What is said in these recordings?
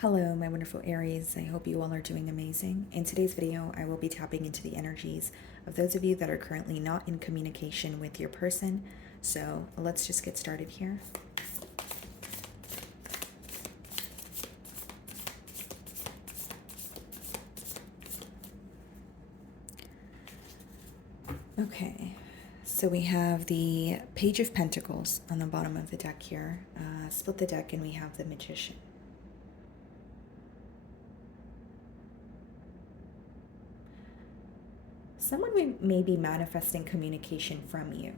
Hello, my wonderful Aries. I hope you all are doing amazing. In today's video, I will be tapping into the energies of those of you that are currently not in communication with your person. So let's just get started here. Okay, so we have the Page of Pentacles on the bottom of the deck here. Split the deck and we have the Magician. Someone may be manifesting communication from you,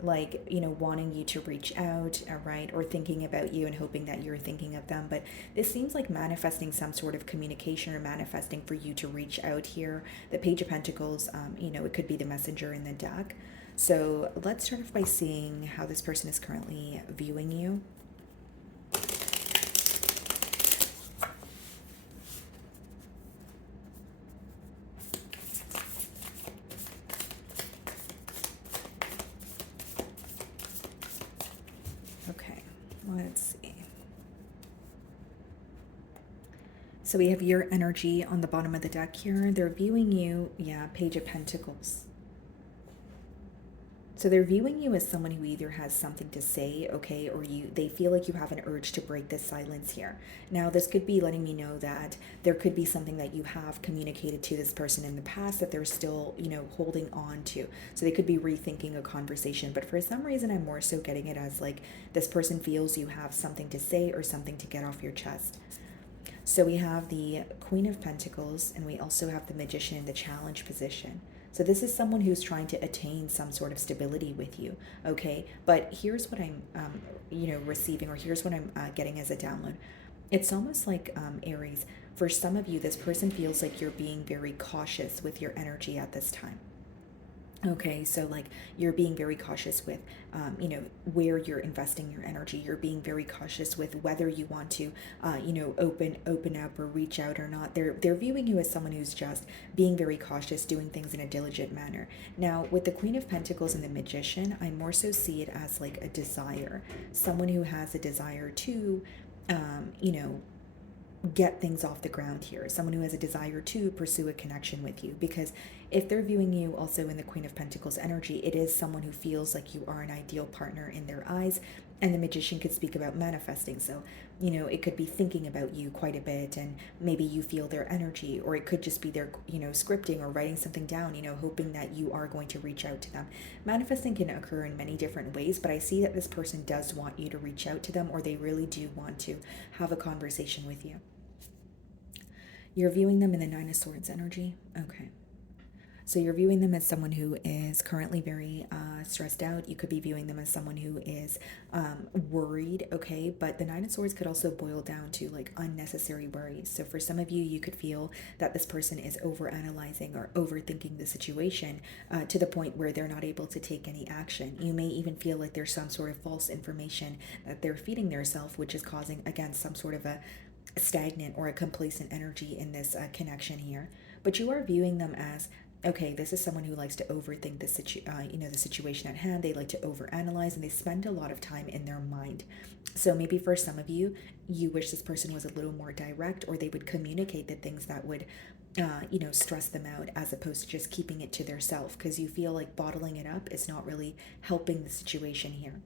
like, wanting you to reach out, right? Or thinking about you and hoping that you're thinking of them. But this seems like manifesting some sort of communication or manifesting for you to reach out here. The Page of Pentacles, it could be the messenger in the deck. So let's start off by seeing how this person is currently viewing you. Okay, let's see. So we have your energy on the bottom of the deck here. They're viewing you, Page of Pentacles. So they're viewing you as someone who either has something to say, okay, or they feel like you have an urge to break this silence here. Now, this could be letting me know that there could be something that you have communicated to this person in the past that they're still, holding on to. So they could be rethinking a conversation. But for some reason, I'm more so getting it as like this person feels you have something to say or something to get off your chest. So we have the Queen of Pentacles, and we also have the Magician in the challenge position. So this is someone who's trying to attain some sort of stability with you, okay? But here's what I'm, receiving, or here's what I'm getting as a download. It's almost like, Aries, for some of you, this person feels like you're being very cautious with your energy at this time. Okay, so like you're being very cautious with, where you're investing your energy. You're being very cautious with whether you want to, open up or reach out or not. They're viewing you as someone who's just being very cautious, doing things in a diligent manner. Now, with the Queen of Pentacles and the Magician, I more so see it as like a desire, someone who has a desire to, get things off the ground here, someone who has a desire to pursue a connection with you. Because if they're viewing you also in the Queen of Pentacles energy, it is someone who feels like you are an ideal partner in their eyes. And the Magician could speak about manifesting. So, it could be thinking about you quite a bit, and maybe you feel their energy, or it could just be their, scripting or writing something down, hoping that you are going to reach out to them. Manifesting can occur in many different ways, but I see that this person does want you to reach out to them, or they really do want to have a conversation with you. You're viewing them in the Nine of Swords energy. Okay. So you're viewing them as someone who is currently very stressed out. You could be viewing them as someone who is worried, okay? But the Nine of Swords could also boil down to like unnecessary worries. So for some of you, you could feel that this person is overanalyzing or overthinking the situation to the point where they're not able to take any action. You may even feel like there's some sort of false information that they're feeding themselves, which is causing, again, some sort of a stagnant or a complacent energy in this connection here. But you are viewing them as, okay, this is someone who likes to overthink the situation at hand. They like to overanalyze, and they spend a lot of time in their mind. So maybe for some of you, you wish this person was a little more direct, or they would communicate the things that would stress them out, as opposed to just keeping it to themselves, because you feel like bottling it up is not really helping the situation here.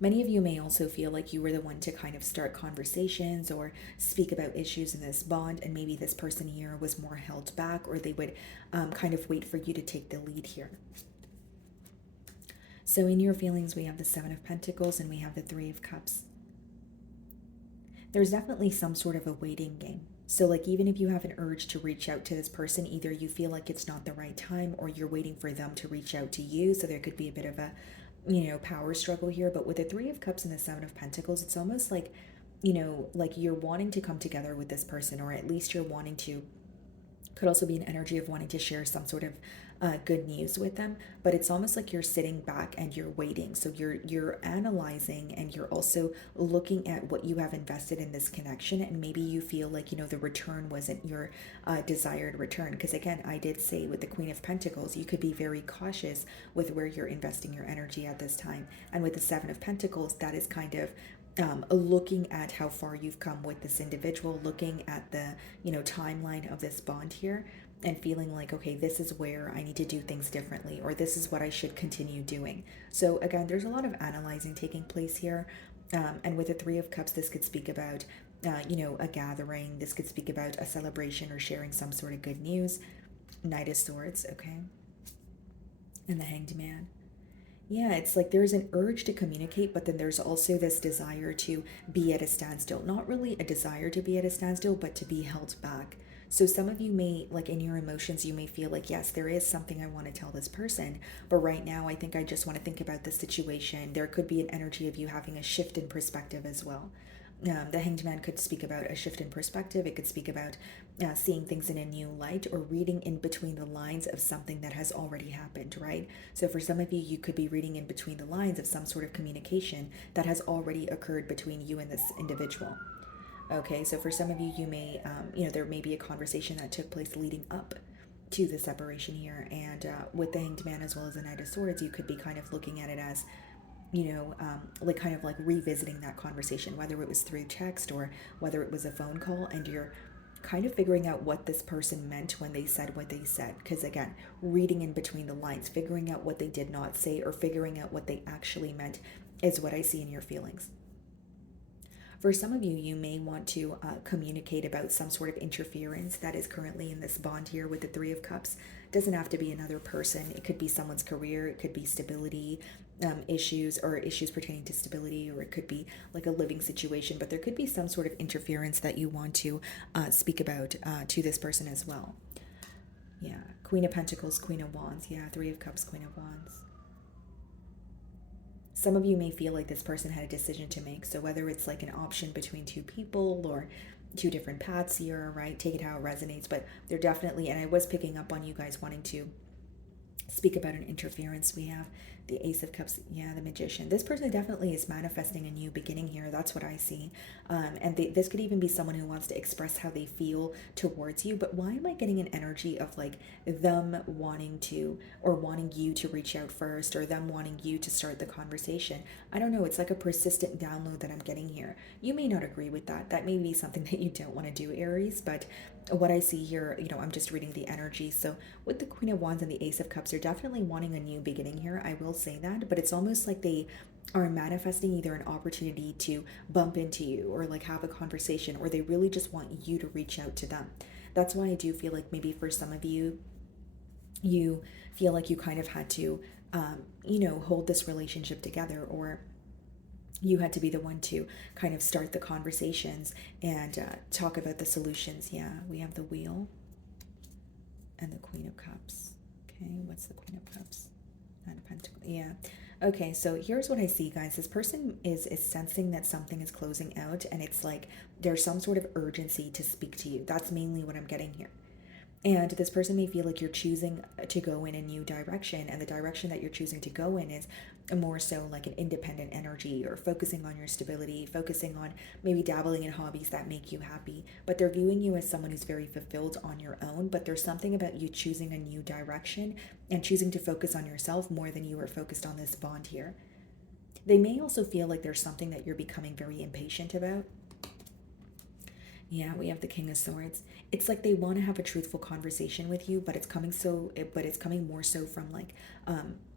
Many of you may also feel like you were the one to kind of start conversations or speak about issues in this bond, and maybe this person here was more held back, or they would kind of wait for you to take the lead here. So in your feelings, we have the Seven of Pentacles and we have the Three of Cups. There's definitely some sort of a waiting game. So like, even if you have an urge to reach out to this person, either you feel like it's not the right time, or you're waiting for them to reach out to you. So there could be a bit of a power struggle here. But with the Three of Cups and the Seven of Pentacles, it's almost like, like you're wanting to come together with this person, or at least you're wanting to, could also be an energy of wanting to share some sort of good news with them. But it's almost like you're sitting back and you're waiting. So you're analyzing, and you're also looking at what you have invested in this connection, and maybe you feel like the return wasn't your desired return. Because again, I did say with the Queen of Pentacles, you could be very cautious with where you're investing your energy at this time. And with the Seven of Pentacles, that is kind of looking at how far you've come with this individual, looking at the, timeline of this bond here, and feeling like, okay, this is where I need to do things differently, or this is what I should continue doing. So again, there's a lot of analyzing taking place here. And with the Three of Cups, this could speak about, a gathering. This could speak about a celebration or sharing some sort of good news. Knight of Swords, okay? And the Hanged Man. Yeah, it's like there's an urge to communicate, but then there's also this desire to be at a standstill. Not really a desire to be at a standstill, but to be held back. So some of you may, like in your emotions, you may feel like, yes, there is something I want to tell this person, but right now I think I just want to think about the situation. There could be an energy of you having a shift in perspective as well. The Hanged Man could speak about a shift in perspective. It could speak about seeing things in a new light, or reading in between the lines of something that has already happened, right? So for some of you, you could be reading in between the lines of some sort of communication that has already occurred between you and this individual. Okay, so for some of you, you may, there may be a conversation that took place leading up to the separation here. And with the Hanged Man as well as the Knight of Swords, you could be kind of looking at it as, like kind of like revisiting that conversation, whether it was through text or whether it was a phone call, and you're kind of figuring out what this person meant when they said what they said. Because again, reading in between the lines, figuring out what they did not say, or figuring out what they actually meant is what I see in your feelings. For some of you, you may want to communicate about some sort of interference that is currently in this bond here with the Three of Cups. It doesn't have to be another person. It could be someone's career. It could be stability issues, or issues pertaining to stability, or it could be like a living situation. But there could be some sort of interference that you want to speak about to this person as well. Yeah, Queen of Pentacles, Queen of Wands. Yeah, Three of Cups, Queen of Wands. Some of you may feel like this person had a decision to make. So whether it's like an option between two people or two different paths here, right? Take it how it resonates. But they're definitely, and I was picking up on you guys wanting to speak about an interference. We have the Ace of Cups, yeah, the Magician. This person definitely is manifesting a new beginning here. That's what I see. And this could even be someone who wants to express how they feel towards you. But why am I getting an energy of like them wanting to, or wanting you to reach out first, or them wanting you to start the conversation? I don't know. It's like a persistent download that I'm getting here. You may not agree with that. That may be something that you don't want to do, Aries, but what I see here, I'm just reading the energy. So with the Queen of Wands and the Ace of Cups, you're definitely wanting a new beginning here. I will say that, but it's almost like they are manifesting either an opportunity to bump into you, or like have a conversation, or they really just want you to reach out to them. That's why I do feel like maybe for some of you, you feel like you kind of had to, hold this relationship together, or you had to be the one to kind of start the conversations and talk about the solutions. Yeah, we have the Wheel and the Queen of Cups. Okay, what's the Queen of Cups? Nine of Pentacles. Yeah. Okay, so here's what I see, guys. This person is sensing that something is closing out, and it's like there's some sort of urgency to speak to you. That's mainly what I'm getting here. And this person may feel like you're choosing to go in a new direction, and the direction that you're choosing to go in is more so like an independent energy, or focusing on your stability, focusing on maybe dabbling in hobbies that make you happy. But they're viewing you as someone who's very fulfilled on your own, but there's something about you choosing a new direction and choosing to focus on yourself more than you are focused on this bond here. They may also feel like there's something that you're becoming very impatient about. Yeah, we have the King of Swords. It's like they want to have a truthful conversation with you, but it's coming more so from like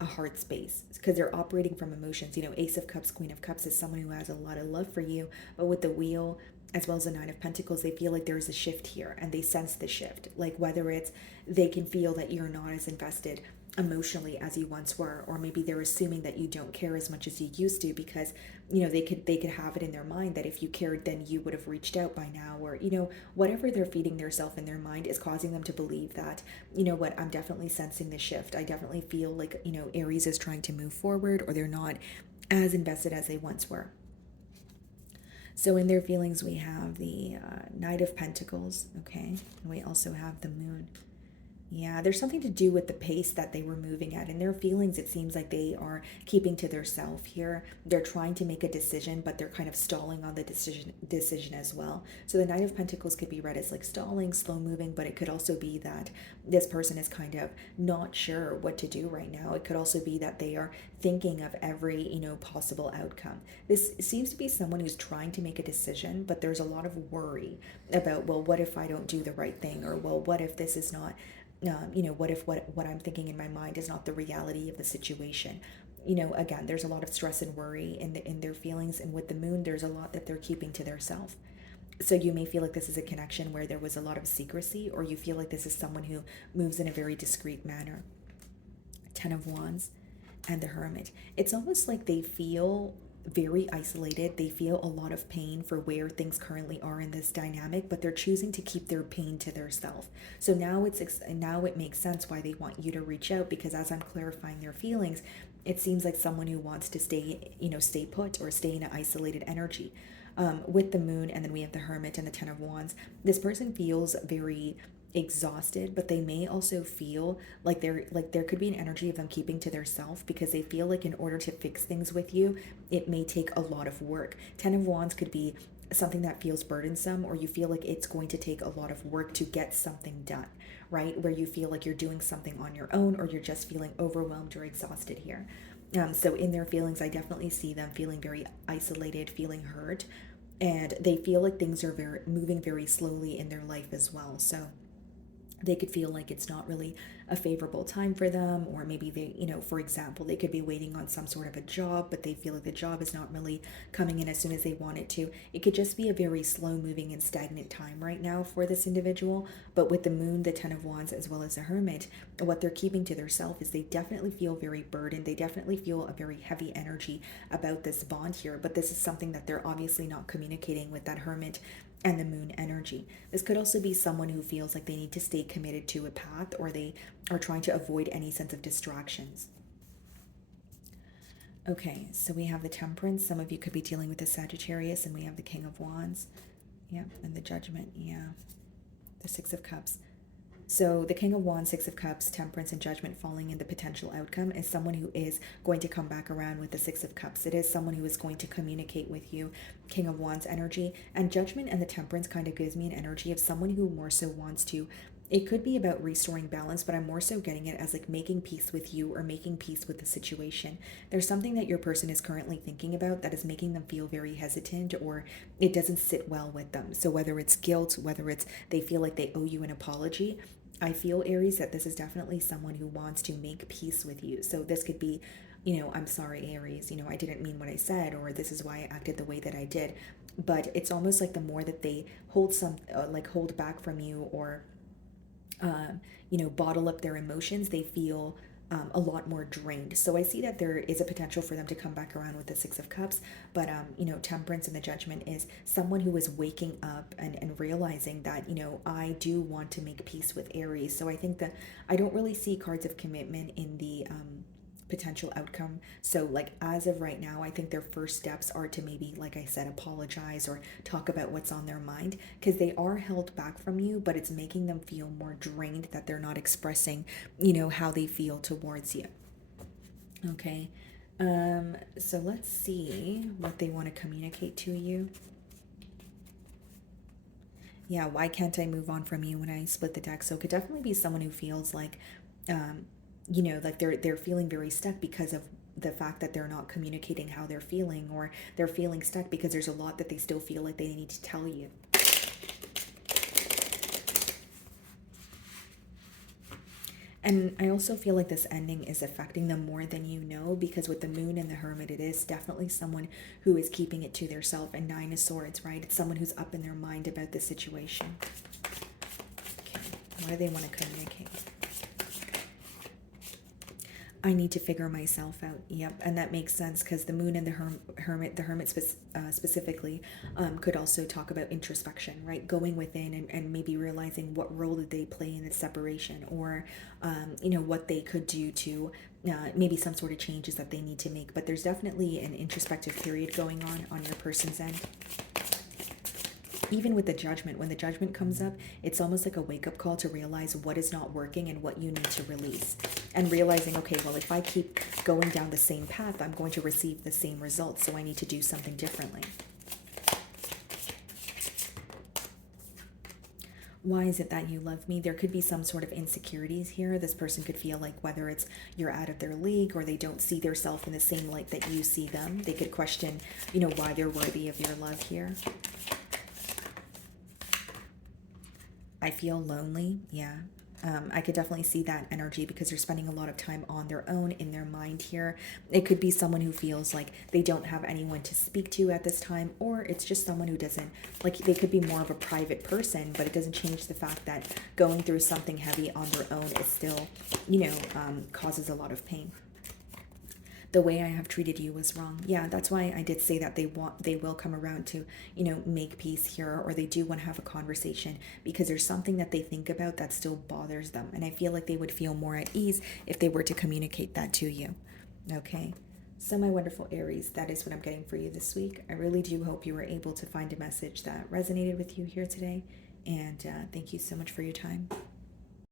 a heart space, because they're operating from emotions. Ace of Cups, Queen of Cups is someone who has a lot of love for you, but with the Wheel as well as the Nine of Pentacles, they feel like there is a shift here, and they sense the shift. Like whether it's they can feel that you're not as invested emotionally as you once were, or maybe they're assuming that you don't care as much as you used to, because they could have it in their mind that if you cared, then you would have reached out by now, or whatever they're feeding themselves in their mind is causing them to believe that, what, I'm definitely sensing the shift. I definitely feel like Aries is trying to move forward, or they're not as invested as they once were. So in their feelings, we have the Knight of Pentacles, okay, and we also have the Moon. Yeah, there's something to do with the pace that they were moving at. In their feelings, it seems like they are keeping to their self here. They're trying to make a decision, but they're kind of stalling on the decision as well. So the Knight of Pentacles could be read as like stalling, slow moving, but it could also be that this person is kind of not sure what to do right now. It could also be that they are thinking of every, possible outcome. This seems to be someone who's trying to make a decision, but there's a lot of worry about, well, what if I don't do the right thing? Or, well, what if this is not what if what I'm thinking in my mind is not the reality of the situation? Again, there's a lot of stress and worry in their feelings, and with the moon, there's a lot that they're keeping to their self. So you may feel like this is a connection where there was a lot of secrecy, or you feel like this is someone who moves in a very discreet manner. Ten of Wands and the Hermit. It's almost like they feel very isolated. They feel a lot of pain for where things currently are in this dynamic, but they're choosing to keep their pain to their self. So now it makes sense why they want you to reach out, because as I'm clarifying their feelings, it seems like someone who wants to stay put or stay in an isolated energy. With the moon, and then we have the Hermit and the Ten of Wands. This person feels very exhausted, but they may also feel like there could be an energy of them keeping to their self, because they feel like in order to fix things with you, it may take a lot of work. Ten of Wands could be something that feels burdensome, or you feel like it's going to take a lot of work to get something done, right? Where you feel like you're doing something on your own, or you're just feeling overwhelmed or exhausted here. So in their feelings, I definitely see them feeling very isolated, feeling hurt, and they feel like things are moving very slowly in their life as well. So they could feel like it's not really a favorable time for them, or maybe they, for example, they could be waiting on some sort of a job, but they feel like the job is not really coming in as soon as they want it to. It could just be a very slow moving and stagnant time right now for this individual. But with the moon, the Ten of Wands, as well as the Hermit, what they're keeping to themselves is they definitely feel very burdened. They definitely feel a very heavy energy about this bond here, but this is something that they're obviously not communicating with that Hermit and the moon energy. This could also be someone who feels like they need to stay committed to a path, or they are trying to avoid any sense of distractions. Okay, so we have the Temperance. Some of you could be dealing with the Sagittarius, and we have the King of Wands. Yeah, and the Judgment. Yeah, the Six of Cups. So the King of Wands, Six of Cups, Temperance, and Judgment falling in the potential outcome is someone who is going to come back around with the Six of Cups. It is someone who is going to communicate with you. King of Wands energy, and Judgment and the Temperance kind of gives me an energy of someone who more so wants to, it could be about restoring balance, but I'm more so getting it as like making peace with you, or making peace with the situation. There's something that your person is currently thinking about that is making them feel very hesitant, or it doesn't sit well with them. So whether it's guilt, whether it's they feel like they owe you an apology, I feel, Aries, that this is definitely someone who wants to make peace with you. So this could be, I'm sorry, Aries, I didn't mean what I said, or this is why I acted the way that I did. But it's almost like the more that they hold back from you, or bottle up their emotions, they feel a lot more drained. So I see that there is a potential for them to come back around with the Six of Cups, but Temperance and the Judgment is someone who is waking up and realizing that, I do want to make peace with Aries. So I think that I don't really see cards of commitment in the potential outcome. So like as of right now, I think their first steps are to maybe, like I said, apologize or talk about what's on their mind, because they are held back from you, but it's making them feel more drained that they're not expressing, how they feel towards you. Okay. So let's see what they want to communicate to you. Yeah, why can't I move on from you when I split the deck? So it could definitely be someone who feels like like they're feeling very stuck because of the fact that they're not communicating how they're feeling, or they're feeling stuck because there's a lot that they still feel like they need to tell you. And I also feel like this ending is affecting them more than you know, because with the moon and the Hermit, it is definitely someone who is keeping it to themselves. And Nine of Swords, right? It's someone who's up in their mind about the situation. Okay, what do they want to communicate? I need to figure myself out. Yep, and that makes sense, because the moon and the hermit specifically, could also talk about introspection, right? Going within and maybe realizing what role did they play in the separation, or what they could do to maybe some sort of changes that they need to make. But there's definitely an introspective period going on your person's end. even with the judgment, when the judgment comes up, it's almost like a wake-up call to realize what is not working and what you need to release. And realizing, okay, well, if I keep going down the same path, I'm going to receive the same results, so I need to do something differently. Why is it that you love me? There could be some sort of insecurities here. This person could feel like whether it's you're out of their league or they don't see their self in the same light that you see them. They could question, why they're worthy of your love here. I feel lonely. Yeah. I could definitely see that energy because they're spending a lot of time on their own in their mind here. It could be someone who feels like they don't have anyone to speak to at this time, or it's just someone who doesn't, like they could be more of a private person, but it doesn't change the fact that going through something heavy on their own is still, causes a lot of pain. The way I have treated you was wrong. Yeah, that's why I did say that they will come around to, make peace here, or they do want to have a conversation because there's something that they think about that still bothers them. And I feel like they would feel more at ease if they were to communicate that to you. Okay. So my wonderful Aries, that is what I'm getting for you this week. I really do hope you were able to find a message that resonated with you here today. And thank you so much for your time.